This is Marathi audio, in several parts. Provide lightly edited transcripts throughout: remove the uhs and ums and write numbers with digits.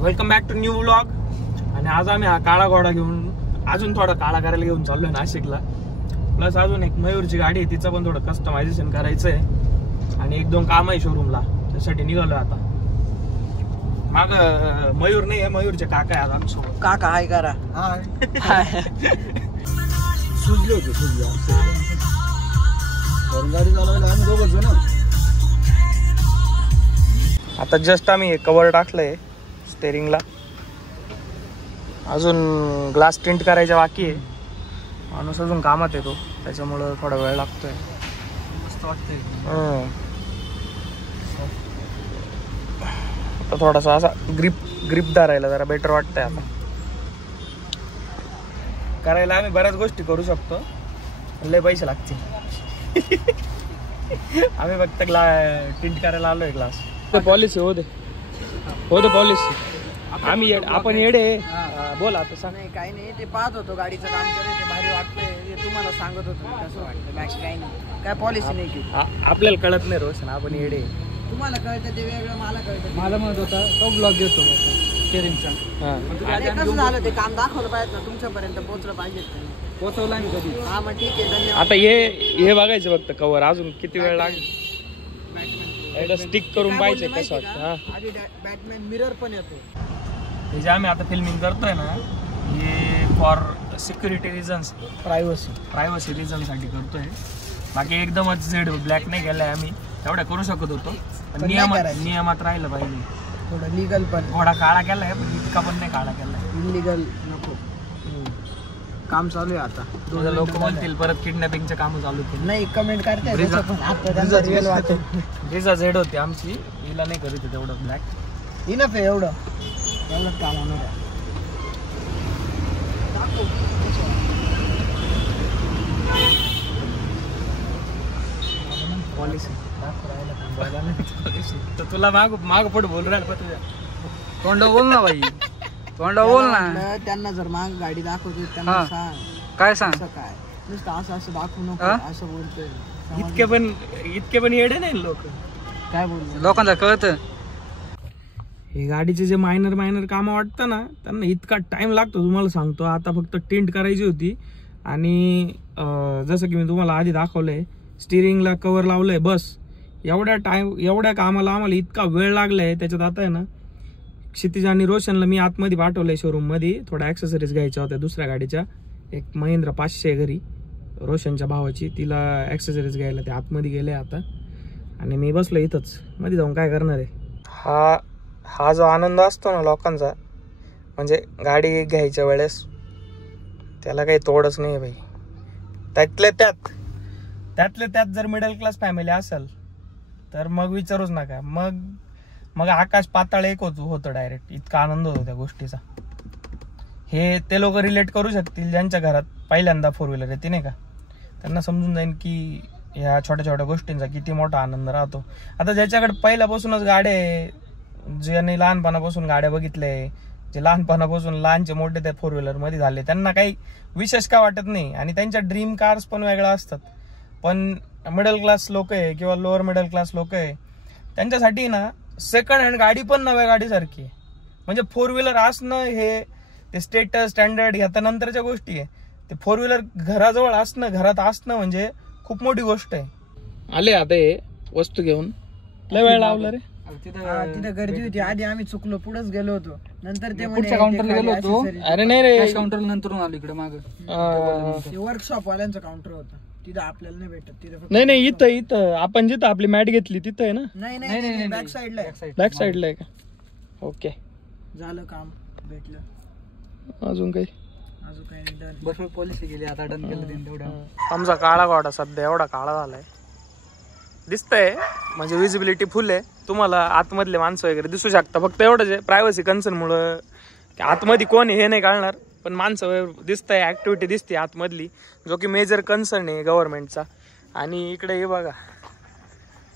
Welcome back to new vlog. आणि आज आम्ही हा काळा घोडा घेऊन अजून थोडा काळा करायला घेऊन चाललोय नाशिकला. प्लस अजून एक मयूरची गाडी आहे, तिचं पण थोडं कस्टमायझेशन करायचंय आणि एक दोन काम आहे शोरूमला, त्यासाठी निघालोय आता. माग मयूर नाही आहे, मयूरचे काका आहे आमच्यासोबत. काका हाय करा. सुजले होते गाडी चालवायला आम्ही दोघंच ना. आता जस्ट आम्ही कव्हर टाकलंय स्टेरिंगला, अजून ग्लास टिंट करायच्या बाकी आहे. माणूस अजून कामात येतो, त्याच्यामुळं थोडा वेळ लागतोय. मस्त वाटतंय. आता थोडासा असा ग्रिप धरायला जरा बेटर वाटतंय. आता करायला आम्ही बऱ्याच गोष्टी करू शकतो, लय पैसे लागतील. आम्ही फक्त टिंट करायला आलोय ग्लास. पॉलिसी होते पॉलिसी. आपण येडे. बोला आता सांग. नाही काही नाही, ते पाहत होतो गाडीचं काम करायचं, भारी वाटतंय. ते तुम्हाला सांगत होतो कसं वाटतं. बाकी काही नाही, काय पॉलिसी नाही की आपल्याला कळत नाही रोशन, आपण येडे. तुम्हाला कळतं ते वेगळं, मला कळतं. मला म्हणत होता तो ब्लॉग घेतो स्टेरिंगचा. कसं झालं ते काम दाखवलं पाहिजे ना, तुमच्यापर्यंत पोहोचलं पाहिजे. पोहोचवला मी कधी. हा मग ठीक आहे, धन्यवाद. आता हे बघायचं फक्त कव्हर अजून किती वेळ लागेल. स्टिक करून पाहिजे कसं वाटतं. आधी बॅटमॅन मिरर पण येतो. हे जे आम्ही आता फिल्मिंग करतोय ना, हे फॉर सिक्युरिटी रिझन्स, प्रायव्हसी रिझनसाठी करतोय. बाकी एकदमच झेड ब्लॅक नाही केलाय आम्ही, तेवढं करू शकत होतो, पण नियमात राहिलं पाहिजे. थोडं लिगल पण. थोडा काळा केलाय, पण इतका पण नाही काळा केलाय. इलिगल नको. काम चालू आहे आता. लोक बोलतील परत किडनॅपिंगचे काम चालू केले. नाही कमेंट करते. रिझा झेड होती आमची, हिला नाही करीत तेवढं ब्लॅक. इनफ आहे, एवढंच काम होणार आहे. पॉलिसी तर तुला माग पुढे बोल राहिला. तुझ्या तोंड बोल ना भाई, तोंड बोल ना. त्यांना जर माग गाडी दाखवते त्यांना सांग. काय सांग. काय नुसतं असं दाखवू नको, असं बोलतोय. इतके पण येडे नाही लोक. काय बोलतो लोकांना कळत. हे गाडीचे जे मायनर कामं वाटतं ना, त्यांना इतका टाइम लागतो तुम्हाला सांगतो. आता फक्त टिंट करायची होती आणि जसं की मी तुम्हाला आधी दाखवलंय, स्टिअरिंगला कव्हर लावलंय. बस एवढ्या कामाला आम्हाला इतका वेळ लागलाय. त्याच्यात आता आहे ना, क्षितिज आणि रोशनला मी आतमध्ये पाठवलंय शोरूम मध्ये. थोड्या ऍक्सेसरीज घ्यायच्या होत्या दुसऱ्या गाडीच्या. एक महिंद्रा 500 घरी, रोशनच्या भावाची, तिला ऍक्सेसरीज घ्यायला ते आतमध्ये गेले आता. आणि मी बसलो इथंच, मध्ये जाऊन काय करणार आहे. हा जो आनंद असतो ना लोकांचा, म्हणजे गाडी घ्यायच्या वेळेस, त्याला काही तोडच नाही भाई. त्यातले त्यात जर मिडल क्लास फॅमिली असेल तर मग विचारूच नका. मग आकाश पाताळ एक होतं डायरेक्ट. इतका आनंद होतो त्या गोष्टीचा. हे ते लोक रिलेट करू शकतील ज्यांच्या घरात पहिल्यांदा 4 व्हीलर येते नाही का, त्यांना समजून जाईल की ह्या छोट्या छोट्या गोष्टींचा किती मोठा आनंद राहतो. आता ज्याच्याकडे पहिल्यापासूनच गाड्या आहे, ज्यांनी लहानपणापासून गाड्या बघितल्या, जे लहानपणापासून लहानचे मोठे त्या 4 व्हीलर मध्ये झाले, त्यांना काही विशेष का वाटत नाही. आणि त्यांच्या ड्रीम कार्स पण वेगळ्या असतात. पण मिडल क्लास लोक आहे किंवा लोअर मिडल क्लास लोक आहे, त्यांच्यासाठी ना सेकंड हँड गाडी पण नव्या गाडीसारखी आहे. म्हणजे 4 व्हीलर असणं हे ते स्टेटस स्टँडर्ड ह्या नंतरच्या गोष्टी आहे. ते 4 व्हीलर घराजवळ असणं, घरात असणं म्हणजे खूप मोठी गोष्ट आहे. आले आता हे वस्तू घेऊन, लय वेळ लावला रे. तिथे गर्दी होती. आधी आम्ही चुकलो, पुढेच गेलो होतो. नंतर ते पुढच्या काउंटरला गेलो होतो. अरे नाही रे, काउंटर नंतर आलो इकडे माग. वर्कशॉप वाल्यांचं काउंटर होतं तिथं. आपल्याला नाही भेटत तिथं. नाही इथं आपण जिथं आपली मॅट घेतली तिथं आहे ना. नाही बॅक साईडला आहे का. ओके, झालं काम, भेटलं. अजून काही नाही. भरपूर पॉलिसी गेली, आता डन केलं तेवढं. आमचा काळा घोडा सध्या एवढा काळा झालाय, दिसतंय. म्हणजे विजिबिलिटी फुल आहे. तुम्हाला आतमधले माणसं वगैरे दिसू शकता. फक्त एवढंच आहे, प्रायव्हसी कन्सर्न मुळे आतमध्ये कोण हे नाही कळणार, पण माणसं दिसतंय, ऍक्टिव्हिटी दिसते आतमधली, जो की मेजर कन्सर्न आहे गव्हर्नमेंटचा. आणि इकडे हे बघा,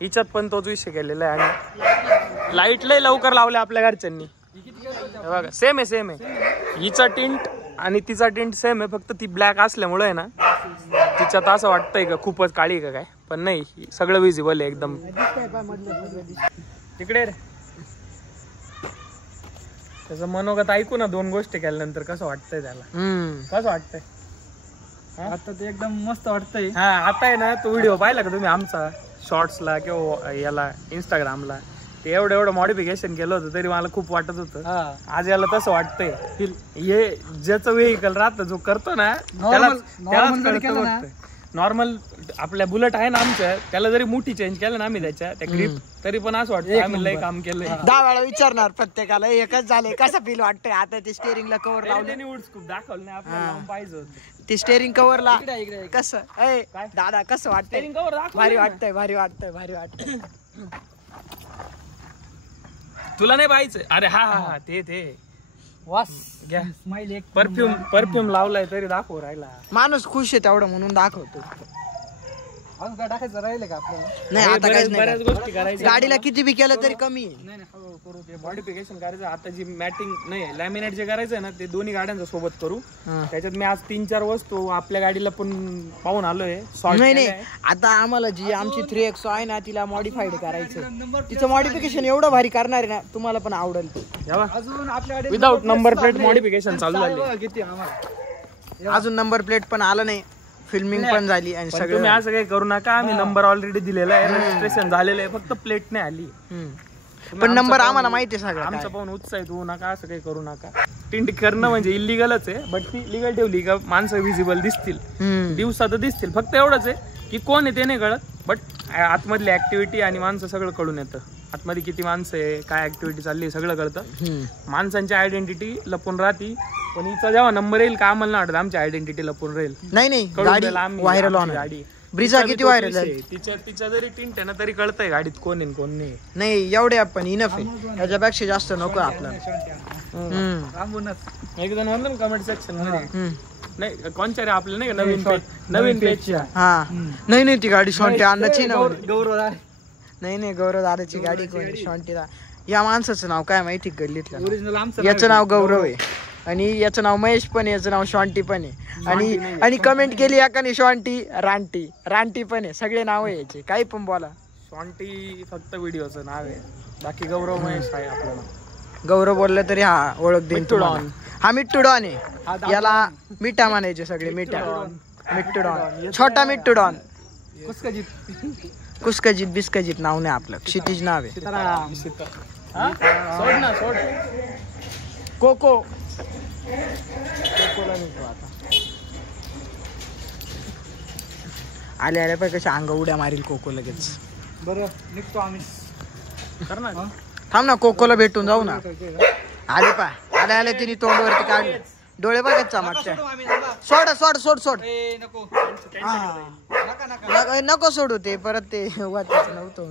हिच्यात पण तोच विषय केलेला आहे. आणि लाईट लय लवकर लावल्या आपल्या घरच्यांनी. बघा सेम आहे. हिचा टिंट आणि तिचा टिंट सेम आहे, फक्त ती ब्लॅक असल्यामुळे आहे ना, तिच्यात असं वाटतंय का खूपच काळी का काय, पण नाही, सगळं विजिबल आहे एकदम. तिकडे त्याचं मनोगत ऐकू ना 2 गोष्टी केल्यानंतर कसं वाटतंय त्याला, कसं वाटतंय? आता ते एकदम मस्त वाटतंय. हा आता आहे ना, तो व्हिडिओ पाहिला का तुम्ही आमचा शॉर्ट्सला किंवा याला इंस्टाग्रामला? ते एवढं मॉडिफिकेशन केलं होतं तरी मला खूप वाटत होतं. आज याला तसं वाटतंय. हे ज्याचं व्हेकल राहतं, जो करतो ना त्याला नॉर्मल आपल्या बुलेट आहे ना आमच्या, त्याला जरी मोठी चेंज केलं ना आम्ही त्या ग्रिप, तरी पण असं वाटतं आम्ही लय काम केलंय. 10 वेळा विचारणार प्रत्येकाला एकच झालंय कसं फील वाटतंय. आता ते स्टेअरिंगला कव्हर लावलं, दाखवलं नाही आपल्याला, पाहिजे होतं ते स्टेअरिंग कव्हरला कसं दादा कसं वाटतंय? स्टेअरिंग कव्हर भारी वाटतंय, भारी वाटतंय, भारी वाटतंय. तुला नाही पाहिजे? अरे हा हा ते वास घ्या. स्माइल एक परफ्यूम लावलाय तरी दाखव राहिला. माणूस खुश आहे तेवढं म्हणून दाखवतो. अजून काय टाकायचं राहिले का आपल्याला? नाही आता काहीच बऱ्याच नाही. गोष्टी करायच्या. गाडीला किती बी केलं तरी कमी आहे. नाही हळूहळू करू ते. मॉडिफिकेशन करायचं. आता जी मॅटिंग नाही लॅमिनेट जे करायचंय ना, ते दोन्ही गाड्यांच्या सोबत करू. त्याच्यात मी आज 3-4 वस्तू आपल्या गाडीला पण पाहून आलोय. नाही आता आम्हाला जी आमची 3X आहे ना, तिला मॉडिफाईड करायचं. तिचं मॉडिफिकेशन एवढं भारी करणार आहे ना, तुम्हाला पण आवडेल. अजून आपल्या विदाउट नंबर प्लेट मॉडिफिकेशन चालू झाली. किती आम्हाला अजून नंबर प्लेट पण आलं नाही, फिल्मिंग पण झाली आणि पण सगळं. तुम्ही असं काही करू नका. आम्ही नंबर ऑलरेडी दिलेला आहे, रजिस्ट्रेशन झालेलं आहे, फक्त प्लेट नाही आली. पण नंबर आम्हाला माहिती आहे सगळं. आमचा पाहून उत्साहित होऊ नका, असं काही करू नका. टिंट करणं म्हणजे इलिगलच आहे, बट ती लिगल ठेवली का माणसं विजिबल दिसतील, दिवसात दिसतील. फक्त एवढंच आहे की कोण आहे ते नाही कळत, बट आतमधली ऍक्टिव्हिटी आणि माणसं सगळं कळून येतं. आतमध्ये किती माणसं आहे, काय ऍक्टिव्हिटी चालली सगळं कळतं. माणसांची आयडेंटिटी लपून राहती, पण हिचा जेव्हा नंबर येईल का आम्हाला नाही वाटत आमची आयडेंटिटी लपून राहील. नाही गाडी व्हायरल होणार. गाडी ब्रिझा किती व्हायरल झाली. तिच्या जरी टिंट आहे ना तरी कळतंय गाडीत कोण आहे कोण नाही. नाही एवढे आपण इनफ आहे, त्याच्यापेक्षा जास्त नको आपल्याला. एक जण म्हणलं ना कमेंट सेक्शन मध्ये, नाही कोणच्या रे आपल्या नाही का नवीन पेजच्या. हा नाही ती गाडी शॉन्टी अन्नाची ना. गौरव नाही गौरव दादाची गाडी कोणी शॉन्टीला. या माणसाचं नाव काय माहिती गल्लीतलं? ओरिजिनल आमचं याचं नाव गौरव आहे आणि याचं नाव महेश पण आहे, याचं नाव शॉन्टी पण आहे. आणि कमेंट केली एकाने शॉन्टी रानटी पण आहे. सगळे नाव आहे याचे, काही पण बोला. शॉन्टी फक्त व्हिडिओचं नाव आहे, बाकी गौरव महेश आहे आपलं नाव. गौरव बोललं तरी हा ओळख देईन तुम्हाला. हा मिट्टू डॉन आहे, याला मिठा म्हणायचे सगळे. मिट्टू डॉन, छोटा मिट्टू डॉन. कुस्कजीत बिस्कजीत नाव नाही आपलं, क्षितिज नाव आहे. सोड ना सोड. कोकोला आल्या पाहिजे कशा अंग उड्या मारील कोको लगेच. बरं निघतो आम्ही. कर ना. थांब ना, कोकोला भेटून जाऊ ना. आले आले तिने तोंडवरती काढले, डोळे बघत मागच्या. सोड नको सोडू ते परत ते वाचायचं नव्हतं.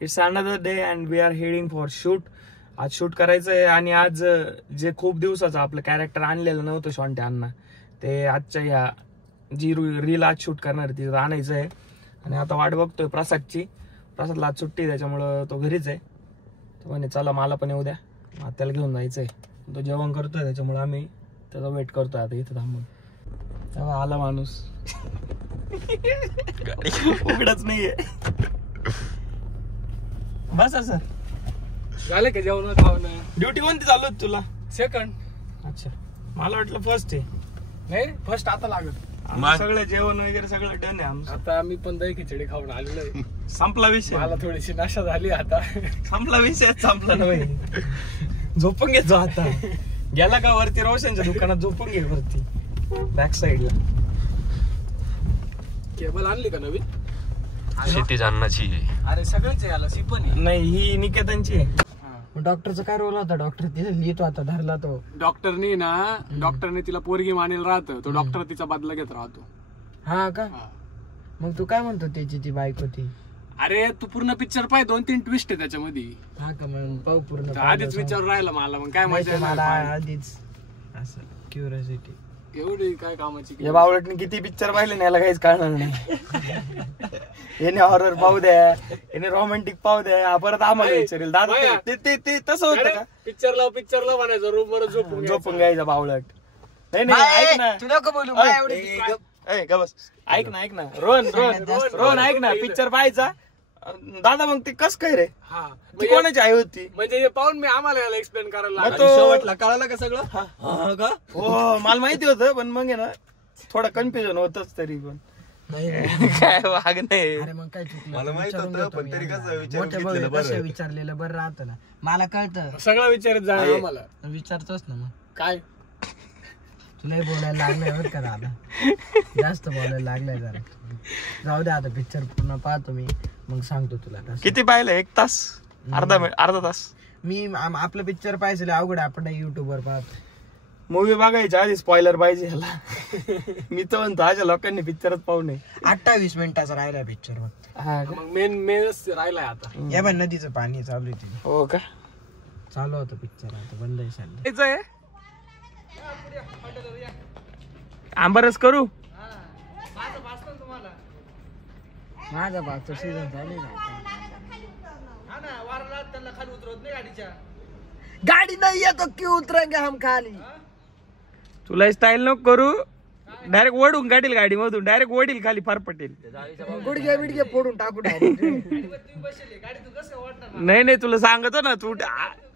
It's another day and we are heading for shoot. आज शूट करायचंय आणि आज जे खूप दिवसाचं आपलं कॅरेक्टर आणलेलं नव्हतं शॉन्टी अण्णा, ते आजच्या ह्या जी रील आज शूट करणार ती आणायचं आहे. आणि आता वाट बघतोय प्रसादला आज सुट्टी, त्याच्यामुळं तो घरीच आहे. तो म्हणे चला मला पण येऊ द्या, त्याला घेऊन जायचंय. तो जेवण करतोय त्याच्यामुळे आम्ही त्याचा वेट करतोय आता इथं थांबून. तेव्हा आला माणूस, उघडच नाहीये. बस सर झालं का जेवण खावणं? ड्युटी कोणती चालू होती तुला? सेकंड. अच्छा, मला वाटलं फर्स्ट आहे. नाही फर्स्ट आता लागत. सगळं जेवण वगैरे सगळं डन आहे आमचं. आता आम्ही पण दही खिचडी खाऊन आलेलो आहे. संपला विषय. मला थोडीशी नाशा झाली आता. संपला विषय, संपला नाही. झोपून घेतो आता. गेला का वरती रोशनच्या दुकानात झोपून घे वरती बॅक साईडला. केबल आणली का नवीन? क्षितिज अन्नाची. अरे सगळेच आहे, सी पण आहे. नाही ही निकेतनची आहे. डॉक्टरचा काय रोल होता? डॉक्टर तिथे लिहितो आता धरला तो. डॉक्टरने तिला पोरगी मानेल राहतं, तो डॉक्टर तिचा बदला घेत राहतो. हा का? मग तू काय म्हणतो त्याची ती बायको ती? अरे तू पूर्ण पिक्चर पाय, 2-3 ट्विस्ट आहे त्याच्यामध्ये. हा का? मग पाहू पूर्ण. आधीच विचार राहिला मला, मग काय मजा मला आधीच असं क्युरियोसिटी. एवढी काय कामाची. या बावळटने किती पिक्चर पाहिले ना, याला काहीच कळणार नाही. याने हॉरर पाहू द्या, याने रोमॅन्टिक पाहू द्या, परत आम्हाला विचारेल दादा ते तसं होतं का? पिक्चर लाव म्हणायचं, रूम वर झोपून घ्यायचा बावळट. नाही ऐक ना, तू नको बोलू. ऐक ना रोहन ऐक ना, पिक्चर पाहायचा दादा मग ते कस काय रे हा ती कोणाची आई होती म्हणजे हे पाहून मी आम्हाला याला एक्सप्लेन करायला मग लागलो. तो शेवटला कळालं का सगळं हा का हो मला माहिती होतं पण मग आहे ना थोडं कन्फ्युजन होतच तरी पण काय वाग नाही अरे मग काय चुकलं मला माहित विचारून होतं, घेतो पण मी तरी यांना. कसं विचारून मोठे घेतलेलं भाऊ कसं बरं. विचारलेलं बरं राहतं ना मला कळतं सगळं विचारत जा आम्हाला विचारतोच ना मग काय तुलाही बोलायला लागलंय बरं का दादा जास्त बोलायला लागलाय जरा जाऊ दे आता पिक्चर पूर्ण पाहतो मी मग सांगतो तुला कसं. किती पाहिलं 1 तास अर्धा तास मी आपलं पिक्चर पाहायचं आपण युट्यूब वर पाहतो मूवी बघायच्या आधी स्पॉइलर पाहिजे ह्याला मी तर म्हणतो अशा लोकांनी पिक्चरच पाहू नये 28 मिनिटाचा राहिला पिक्चर मग मग मेनच राहिलाय आता या पण नदीचं पाणी चालू आहे हो का चालू होतं पिक्चर आता बंद आहे सध्या आहे आंबरस करू माझा पाचतो सीझन चालू आहे गाडी नाही येतो क्यों उतरेंगे हम खाली तुला स्टाईल नको करू डायरेक्ट वडून काढील गाडी मधून डायरेक्ट वडील खाली फार पटेल गुडघे बिडघे फोडून टाकू direct. नाही तुला सांगतो ना तू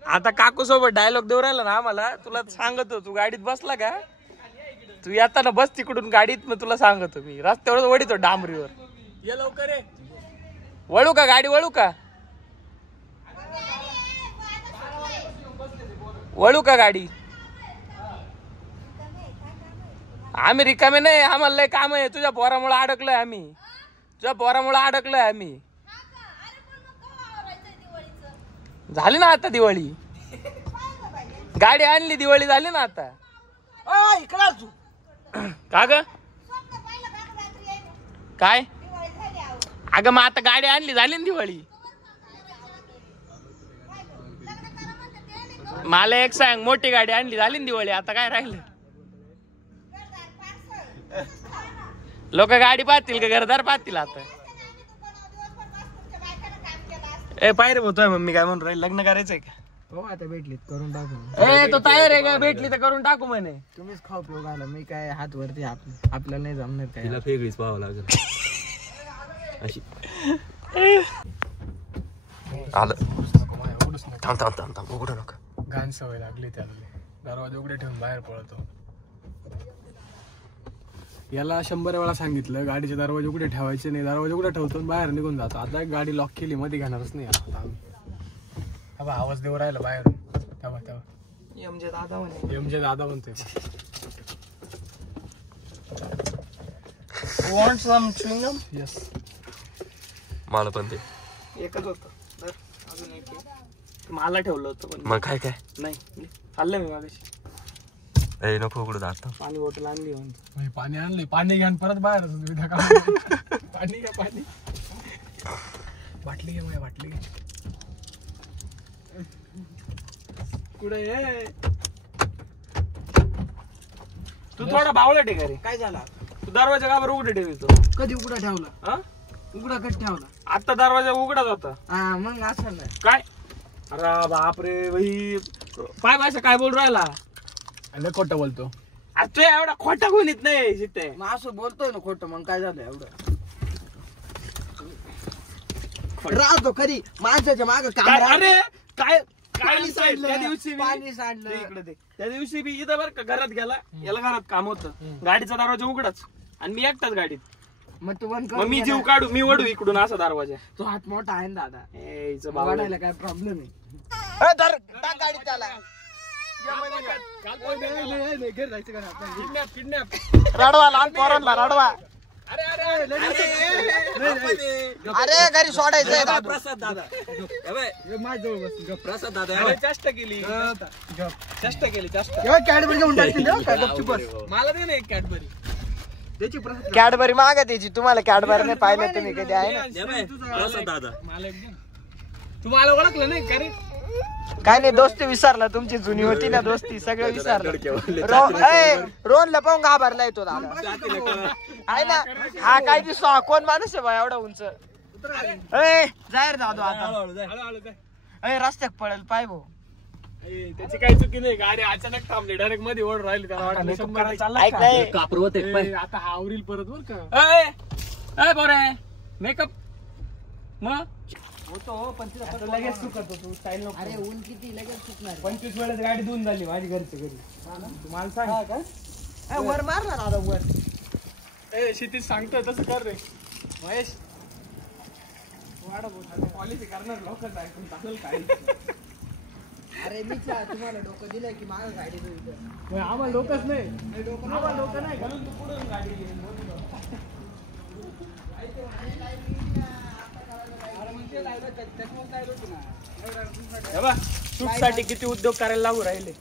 आता काकू सोबत डायलॉग देऊ राहिला ना आम्हाला तुला सांगतो तू गाडीत बसला का तू येताना बस तिकडून गाडीत मग तुला सांगतो मी रस्त्यावर वडीतो डांबरीवर ये लवकर ये वळू का गाडी वळू का वळू का गाडी आम्ही रिकामे नाही आम्हाला लय काम आहे तुझ्या पोरामुळे अडकलोय आम्ही झाली ना आता दिवाळी गाडी आणली दिवाळी झाली ना आता का ग काय अगं मग आता गाडी आणली झाली ना दिवाळी मला एक सांग मोठी गाडी आणली झाली ना दिवाळी आता काय राहिलं लोक गाडी पाहतील का घरदार पाहतील आता ए पाय रे बोलतोय मम्मी काय म्हणून राहील लग्न करायचंय का हो आता भेटलीत करून टाकू ए तो तयार आहे का भेटली तर करून टाकू म्हणे तुम्हीच खाऊ पिऊ घाला मी काय हात वरती आपल्याला नाही जमणार काय तिला वेगळीच पाहावं लागेल अशी आलं थांब उघडू नका घाण सवय लागली त्याला दरवाजा उघडे ठेवून बाहेर पळतो याला 100 वेळा सांगितलं गाडीचे दरवाजे उघडे ठेवायचे नाही दरवाजे उघडे ठेवतो आणि बाहेर निघून जातो आता एक गाडी लॉक केली मध्ये घेणारच नाही आता आम्ही आवाज देऊ राहिला बाहेर तेव्हा एमजे दादा म्हणे एमजे दादा म्हणतोय वॉन्ट सम च्युइंगम यस मला पण ते एकच होतं तर अजून एक आहे. मला ठेवलं होतं पण मग काय नाही खाल्लं मी मागाशी ए नको उघडू आता पाणी बॉटल आणली म्हणतो म्हणजे पाणी आणले पाणी घ्या आणि परत बाहेर पाणी घ्या पाणी बाटली घ्या माझ्या बाटली घ्या कुठे तू थोडा भावला टे रे काय झाला तू दरवाजा का बरं उघडे ठेवतो कधी उघडा ठेवला हा उघडा कधी ठेवला आता दरवाजा उघडाच होता हा मग असं नाही काय अरे बापरे भाई पाय भाषा काय बोल राहिला आणि खोटं बोलतो आज तू एवढा खोटा कोणीच नाही शिकते मग असं बोलतोय ना खोटं मग काय झालं एवढं राहतो खरी माणसाच्या माग अरे काय काय पाणी असं आहे? सांडलं, त्या दिवशी पाणी सांडलं. ते इकडे ते. त्या दिवशी मी इथं बरं का घरात गेला याला घरात काम होतं गाडीचा दरवाजा उघडाच आणि मी एकटाच गाडीत मग तू बंद मग मी जीव काढू मी वडू इकडून असा दरवाजा तो हात मोठा आहे ना दादा ए, हिचं बाबा. वाढायला काय प्रॉब्लेम आहे गाडी त्याला रडवा लहान पोरांना रडवा अरे घरी सोडायचंय दादू. चेष्टा केली चेष्टा केली चेष्टा एवढं कॅडबरी घेऊन टाकतील हो, काय गपचूप बस. मला दे ना एक कॅडबरी कॅडबरी मागा त्याची तुम्हाला कॅडबरी नाही पाहिलं तुम्ही कधी आहे ना मला एक दे. तू मला ओळखलं नाही का रे काय नाही दोस्ती विसरला तुमची जुनी होती ना दोस्ती सगळं विसरलं रोहनला पाहून घाबरलाय तो दादा आहे ना हा काय दिसतो कोण माणूस आहे बा एवढा उंच जाहीर जातो आता हळूहळू जाय. रस्त्यात पडेल पाय भाऊ ए, त्याची काही चुकी नाही गाडी अचानक थांबली डायरेक्ट मध्ये ओढ राहिली त्याला वाटलं 100 ऐक नाही ए, आता हा आवरील परत बर का बोरे मेकअप मग होतो पण लगेच चुकतो तू स्टाईल नको. अरे ऊन किती लगेच चुकणार 25 वेळेस गाडी धुवून झाली माझी घरच्या घरी. तुम्हाला सांग वर मारणार आता वर. ए क्षितिज सांगतोय तसं कर रे महेश. पॉलिसी करणार लवकर ऐकून टाकल काय. अरे मी तुम्हाला डोकं दिलंय की माझं गाडी धुईल. आम्हाला डोकंच नाही. आम्हाला डोकं नाही घालून तू पुढून गाडी घेऊन साठी किती उद्योग करायला लागू राहिले.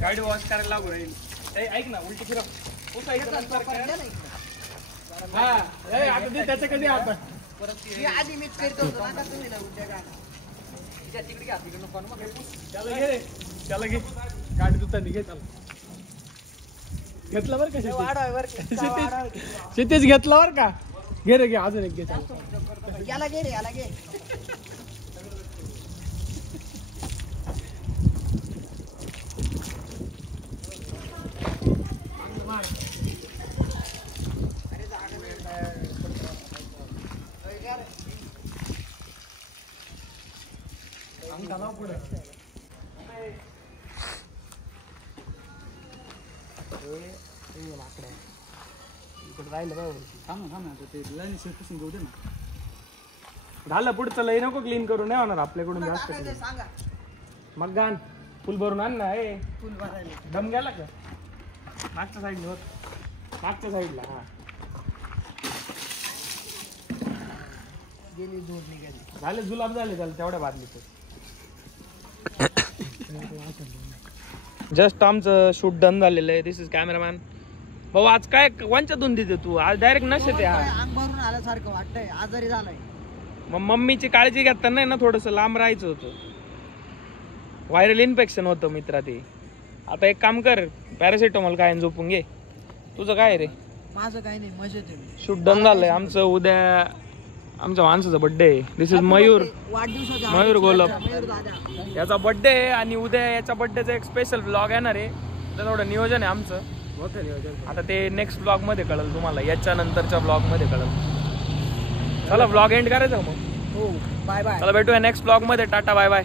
गाडी वॉश करायला लागू राहिले. ऐक ना उलटी फिरव. हा ए, आता ते त्याचं कधी आता आधी मीच करतो नका तुम्ही ना उद्या गाणं. त्याला घे रे. त्याला घे गाडी धुताना घे त्याला. घेतलं बरं का क्षितिज घेतलं बरं का. घे रे घे अजून एक घे त्याला. याला घे रे याला घे. झालं पुढचं लई नको क्लीन करू नाही होणार आपल्याकडून जास्त clean. सांगा मग गाण फुल भरून आण ना. ए फुल भरायला. दम गेला का मागच्या साईडला होत. मागच्या साईडला हा गेली दूर निघाली. झाले जुलाब झाले त्याला तेवढ्या बादलीत. जस्ट आमचं शूट डन झालेलं आहे. दिस इज कॅमेरामॅन. भाऊ आज काय कोणच्या धुन देते तू आज डायरेक्ट नशे ते अंग भरून आल्यासारखं वाटतंय. आजारी झालाय. मग मम्मीची काळजी घेताना नाही ना थोडस लांब राहायचं होतं. व्हायरल इन्फेक्शन होतं मित्रा ते. आता एक काम कर पॅरासिटामॉल काय आणि झोपून घे. तुझं काय रे. माझं काही नाही मजेत आहे. शूट डन झालंय आमचं. उद्या आमच्या माणसाचा बर्थडे आहे. दिस इज मयूर. वाढदिवसाच्या मयूर गोलप मयूर दादा. याचा बर्थडे आहे आणि उद्या याच्या बर्थडेचा एक स्पेशल ब्लॉग येणार आहे. तर थोडं नियोजन आहे आमचं. आता ते नेक्स्ट ब्लॉग मध्ये कळेल तुम्हाला. याच्या नंतरच्या ब्लॉग मध्ये कळेल. चला ब्लॉग एंड करायचं मग. हो बाय बाय. चला भेटूया नेक्स्ट ब्लॉग मध्ये. Tata bye bye.